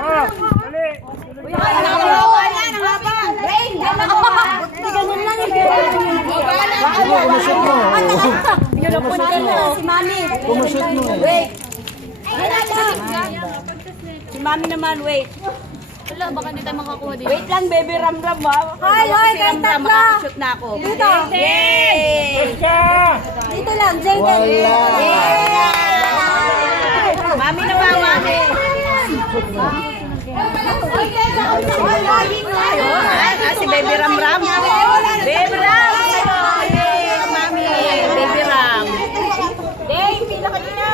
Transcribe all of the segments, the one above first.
Oh, dali. Kumusot mo. Si Mami. Kumusot mo eh. Wait. Si Mami naman, wait. Wala, baka hindi tayo makakuha dito. Wait lang, baby Ramram ha. Hoy, hoy, si Ramram, makakashoot na ako. Dito. Yay! Dito lang, Jayden. Wala. Mami naman, Mami. Si baby Ramram. Baby Ram. Yay, Mami. Baby Ram. Day, pila ka din na.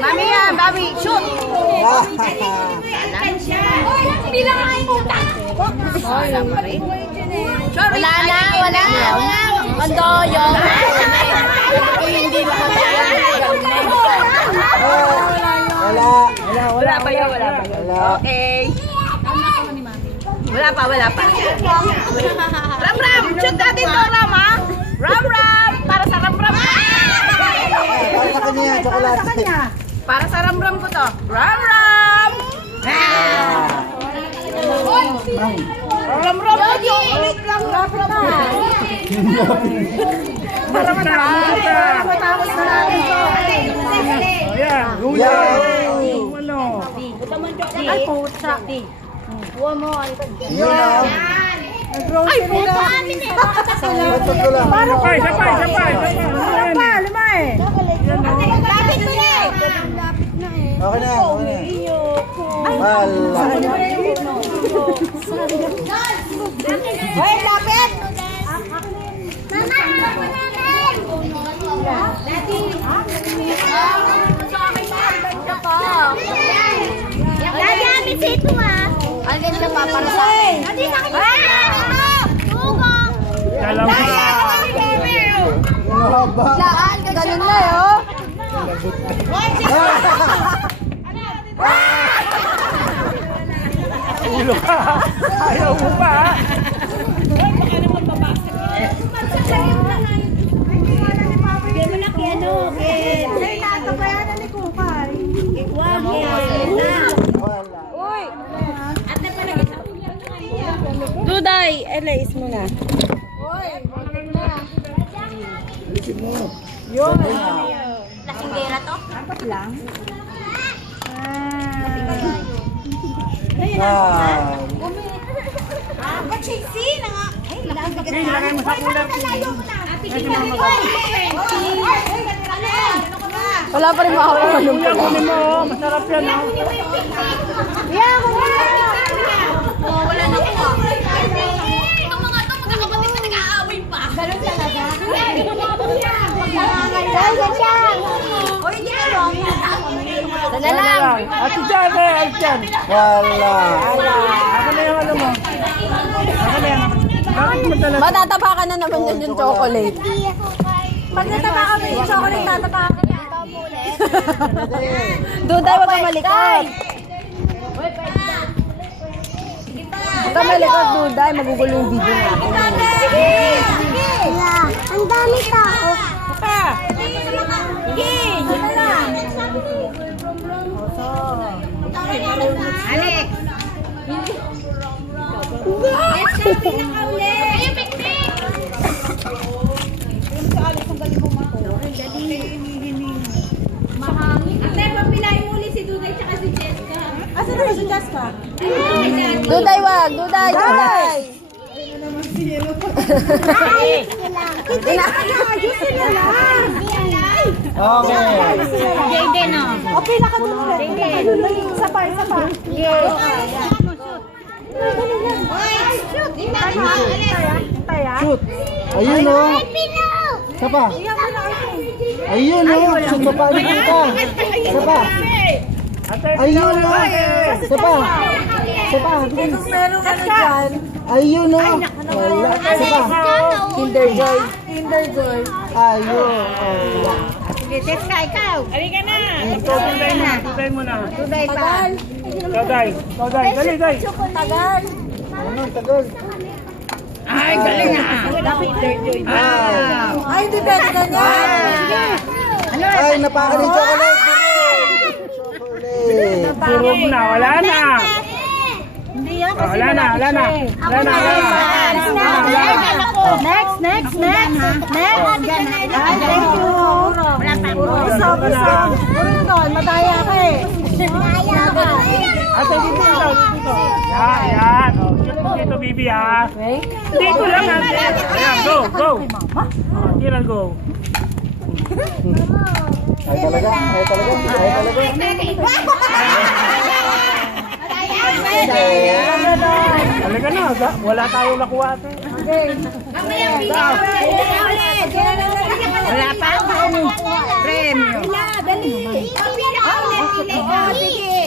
Mami yan, Mami, shoot. Bilang nga yung utang. Wala na, wala na. Ang doyo. Hindi makakaya. Wala. Wala pa yun, wala pa yun. Wala. Okay. Wala pa. Ram Ram, shoot natin to, Ram ha. Ram Ram, para sa Ram Ram. Para sa kanya yan, chocolate. Para sa Ram Ram ko to. Ram Ram. Ram Ram ko to. Ulit lang, Ram Ram. Para matapos na natin to. Ayan, Ruda. Ano? Ay, puta. Buwa mo, ano ka? Yun na. Ay, puta. Batot ko lang. Sapay. Lapit mo na eh. Okay na. Wala. Hoy, lapit. Mama, ako Daddy, amin sa ito ah. Alin siya pa para sa akin? Daddy, sa akin. Tugo. Alam mo. Mahaba. Laan, ganun na oh. Ulo ka. Ayaw mo pa. Duday, Elais mo na. Lasinggera to? Ba't sexy na nga? Ay, Ilagay mo sa kulang. Wala pa rin makakawa ng Kunin mo. Masarap yan. Oh. wala na ko. Itong mga to, magkakapatid na nag-aaway pa. Ganun talaga? Ganun siya. Oy, hindi ka lang. Sana lang. Ate Jan, Ate Jan. Wala. Ako na yung ano mo. Ako na yan. Bakit mo talaga? Matatapakan na naman dyan yung chocolate. Pag natapakan mo yung chocolate, tatapakan niya. Duday, wag ka malikot. Huwag ka malikot, Duday. Magugulo yung video natin. Ang dami tao. Alex! Yes, sir, pinakauli! Kayo, picnic! Mahangin. Ate, papilayin muli si Duday tsaka si Jessica. Asa na si Jessica? Duday, wag. Duday. Ayusin na lang! Okay. Jayden, no? Okay, nakadulo. Isa pa. Yes. Shoot! Shoot. Ayun o. Isa pa. Ayun o. Shoot mo pa. Isa pa. Ayun o. Isa pa. Kung meron ka na dyan, Ayun o. Wala. Isa pa. Kinder Joy. Ayun. Sige, Jessica, ikaw. Halika na. Tutay mo na. Duday pa. Kauday. Dali. Tagal. Ano, tagal. Ay, galing na. Ay, hindi pwede ganyan. Ay, napakan yung chocolate. Chocolate. Durog na, wala na. Hindi yan kasi Wala na, wala na. Wala na, wala na. Next. Ay, thank you. Isa. Puro doon, madaya ka eh. Ate, dito. Yan. Dito, Bibi, ha. Dito lang, ate. Ayan, go. Here and go. Ay talaga. Talaga na, wala tayong nakuha, ate. Wala pa. Premium. Dali.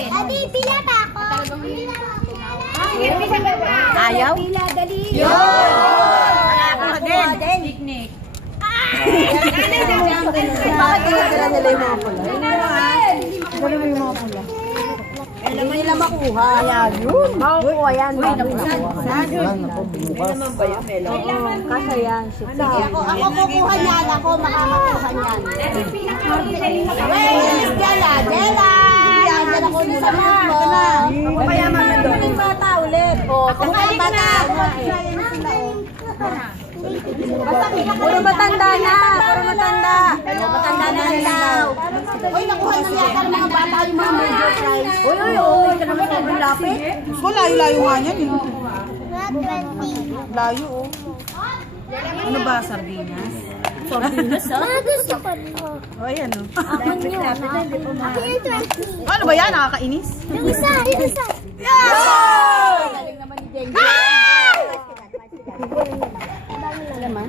Adi, pila pa ako. Ayaw? Pila, dali. Picnic. Bakit dinadala nila yung mga pula? Dala mo yung mga pula. Hindi nila makuha. Ayan, yun. Makukuha yan. Yan, ako, bumukas. Kasi yan. Ako kukuha niyan. Ako makakakuha niyan. Jela. Andyan ako sa mga mo. O kaya mga bata ulit. O, Kumain ka na. puro matanda na. Matanda na daw. Uy, nakuha na yata ng mga bata yung mga major prize. Uy, ito naman sobrang lapit. Layo nga yan, eh. Layo, oh. Ano ba, sardinas? Sardinas, ha? Gusto ko mo. O, ayan, o. Ako yung 20. Ano ba yan? Nakakainis? Yung isa. Galing naman ni Jeng.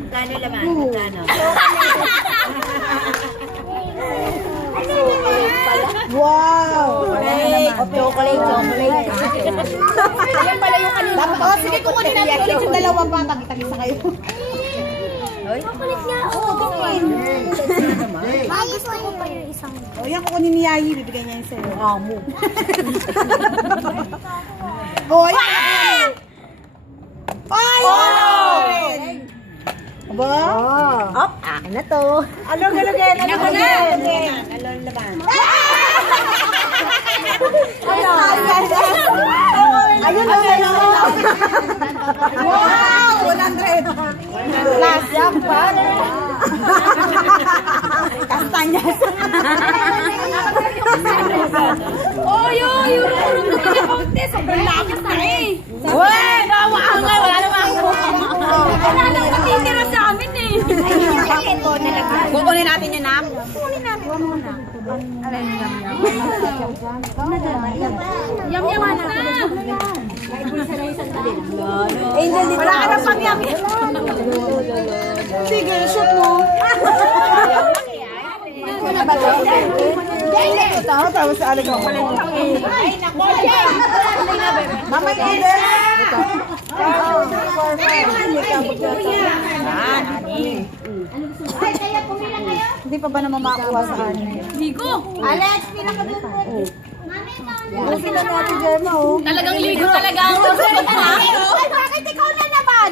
Kano laman? Kano? Wow! Chocolate. Ayan pala yung kanina. Sige, kukunin natin ulit yung dalawa pa. Tagi-tagisa kayo. Kukulit niya. Oo, kukunin. Gusto ko pa yung isang. O, yan kukunin ni Yayi. Bibigay niya yung sa'yo. Amo. O, ayan. Ay! Aba? Op, akin na to. Alog-alogin. Ayun na Wow! 100. Last yak pa. Kastanyas. Yung urong na nilipunti. Sobrang lakas na eh. Uy, nawaangay. Wala namang wala namang natitira sa amin eh. Kukunin natin yun, Nak. Yum na. Angel, dito. Wala ka na pang yum. Sige, shoot mo. Ano ba to? Tapos sa alag ako. Mama, Angel. Hindi pa ba naman makakuha sa akin? Alex, pila ka doon. Mami, Sila natin dyan, oh. Talagang ligo talaga ako. Ay, bakit ikaw na naman?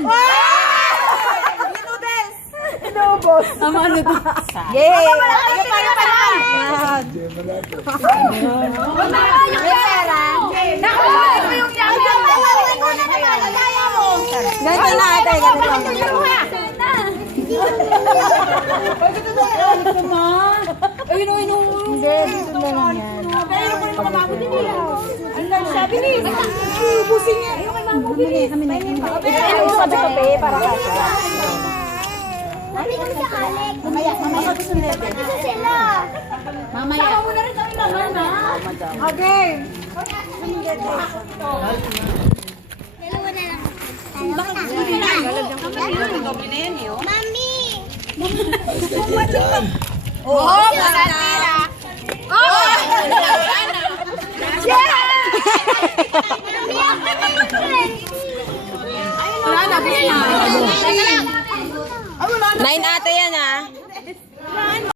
Inubos. Yay! Nakuha ko yung yummy. Ikaw na naman, ang daya mo. Ganito na ate. Mami, kami sa Alex. Mamaya gusto nila. Gusto sila. Mamaya. Sama mo na rin kami naman, ha? Okay. Dalawa na lang. Mami! Oh, maratira. Oh! Yeah!